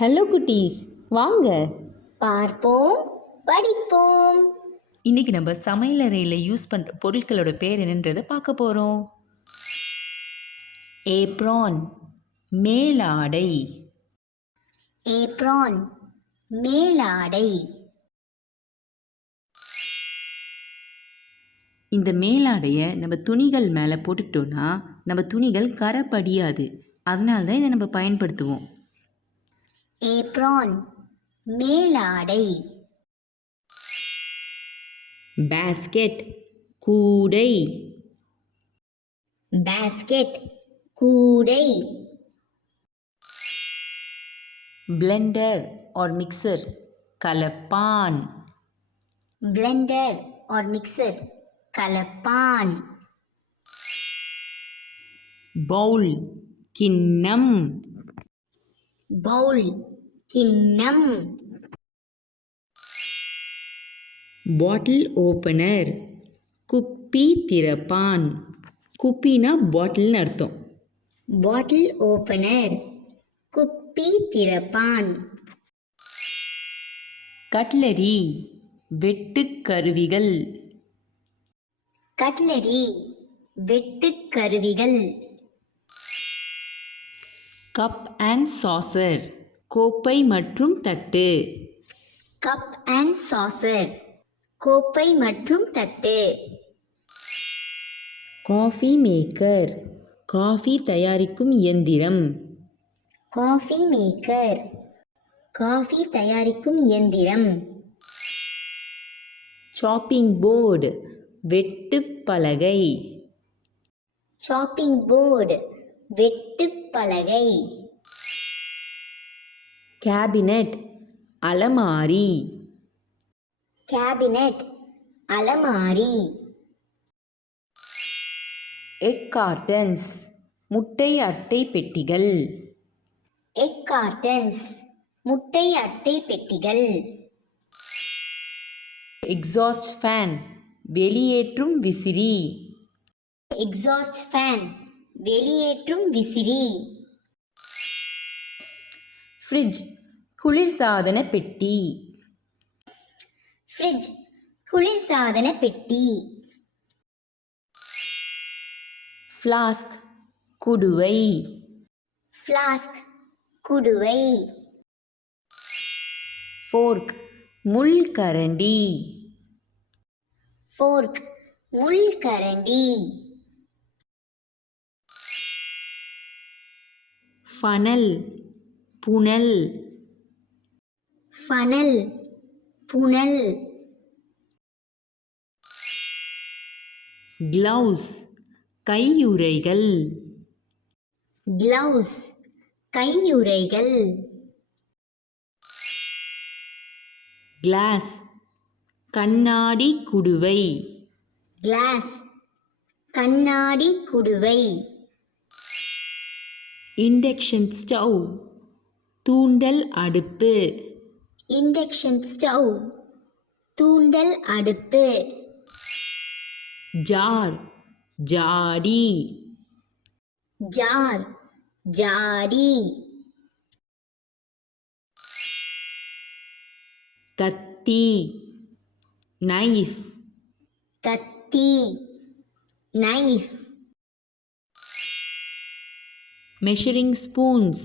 Hello குட்டீஸ், வாங்க. பார்ப்போம், படிப்போம். இன்னைக்கு நம்ம சமையலறையில் யூஸ் பண்ணுற பொருட்களோட பேர் என்னன்றதை பார்க்க போகிறோம். ஏப்ரான் மேலாடை. ஏப்ரான் மேலாடை. இந்த மேலாடையை நம்ம துணிகள் மேலே போட்டுக்கிட்டோன்னா நம்ம துணிகள் கரை படியாது. அதனால தான் இதை நம்ம பயன்படுத்துவோம். ஏப்ரான் மேலாடை. பேஸ்கெட் கூடை. பேஸ்கெட் கூடை. பிளெண்டர் ஆர் மிக்சர் கலப்பான். பிளெண்டர் ஆர் மிக்சர் கலப்பான். பவுல் கிண்ணம். பவுல் கிண்ணம். பாட்டில் ஓப்பனர் குப்பி திறப்பான். குப்பினா பாட்டில்னு அர்த்தம். பாட்டில் ஓப்பனர் குப்பி திறப்பான். கட்லரி வெட்டுக்கருவிகள். கட்லரி வெட்டுக்கருவிகள். கப் அண்ட் சாசர் கோப்பை மற்றும் தட்டு. கப் அண்ட் சாசர் கோப்பை மற்றும் தட்டு. காஃபி மேக்கர் காஃபி தயாரிக்கும் இயந்திரம். காஃபி மேக்கர் காஃபி தயாரிக்கும் இயந்திரம். சாப்பிங் போர்டு வெட்டுப்பலகை. சாப்பிங் போர்டு வெட்டுப்பலகை. கேபினட் அலமாரி. கேபினட் அலமாரி. எக் கார்டன்ஸ் முட்டை அட்டை பெட்டிகள். எக் கார்டன்ஸ் முட்டை அட்டை பெட்டிகள். எக்ஸாஸ்ட் ஃபேன் வெளியேற்றும் விசிறி. எக்ஸாஸ்ட் ஃபேன் வெளியேற்றும் விசிறி. ஃப்ரிட்ஜ் குளிர்சாதன பெட்டி. ஃப்ரிட்ஜ் குளிர்சாதன பெட்டி. ஃப்ளாஸ்க் குடுவை. ஃப்ளாஸ்க் குடுவை. ஃபோர்க் முள்கரண்டி. ஃபோர்க் முள்கரண்டி. ஃபனல் புனல். ஃபனல் புனல். கிளவுஸ் கையுறைகள். கிளவுஸ் கையுறைகள். கிளாஸ் கண்ணாடி குடுவை. கிளாஸ் கண்ணாடி குடுவை. இண்டக்ஷன் ஸ்டவ் தூண்டல் அடுப்பு. இண்டக்ஷன் ஸ்டவ் தூண்டல் அடுப்பு. ஜார் ஜாடி. ஜார் ஜாடி. கத்தி நைஃப். கத்தி நைஃப். மெஷரிங் ஸ்பூன்ஸ்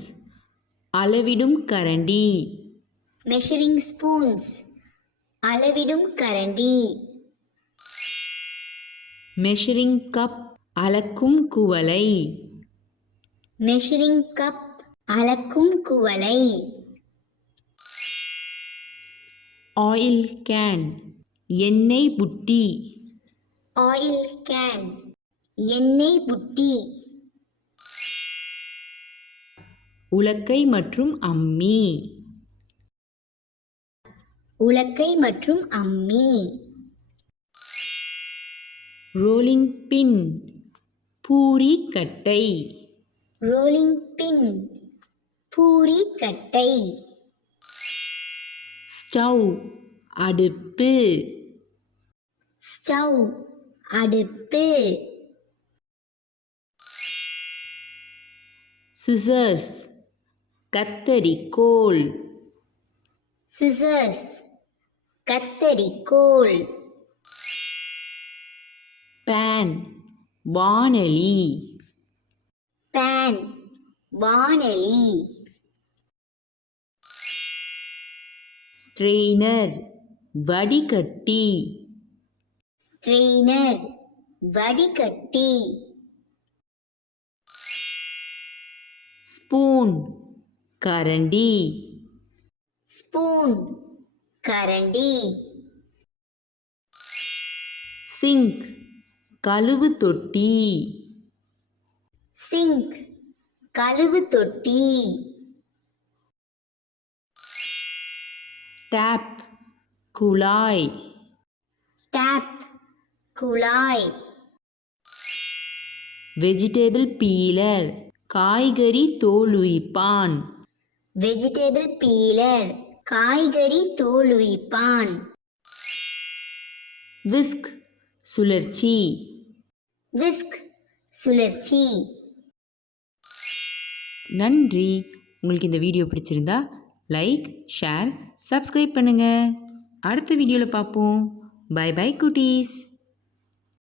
அளவிடும் கரண்டி. மெஷரிங் ஸ்பூன்ஸ் அளவிடும் கரண்டி. மெஷரிங் கப் அளக்கும் குவளை. மெஷரிங் கப் அளக்கும் குவளை. ஆயில் கேன் எண்ணெய் புட்டி. ஆயில் கேன் எண்ணெய் புட்டி. உலக்கை மற்றும் அம்மி. உலக்கை மற்றும் அம்மி. ரோலிங் பின் பூரி கட்டை. ரோலிங் பின் பூரி கட்டை. ஸ்டவ் அடுப்பு. ஸ்டவ் அடுப்பு. சிசர்ஸ் கத்தரிக்கோல். scissors கத்தரிக்கோல். பேன் வாணலி. பேன் வாணலி. ஸ்ட்ரெயினர் வடிகட்டி. ஸ்ட்ரெயினர் வடிகட்டி. ஸ்பூன் கரண்டி. ஸ்பூன் கரண்டி. சிங்க் கழுவு தொட்டி. சிங்க் கழுவு தொட்டி. டேப் குழாய். டேப் குழாய். வெஜிடபிள் பீலர் காய்கறி தோலுரிப்பான். வெஜிடபிள் பீலர் காய்கறி தோலுரிப்பான். விஸ்க் சுழற்சி. விஸ்க் சுழற்சி. நன்றி. உங்களுக்கு இந்த வீடியோ பிடிச்சிருந்தா லைக், ஷேர், சப்ஸ்கிரைப் பண்ணுங்கள். அடுத்த வீடியோவில் பார்ப்போம். பை பை குட்டீஸ்.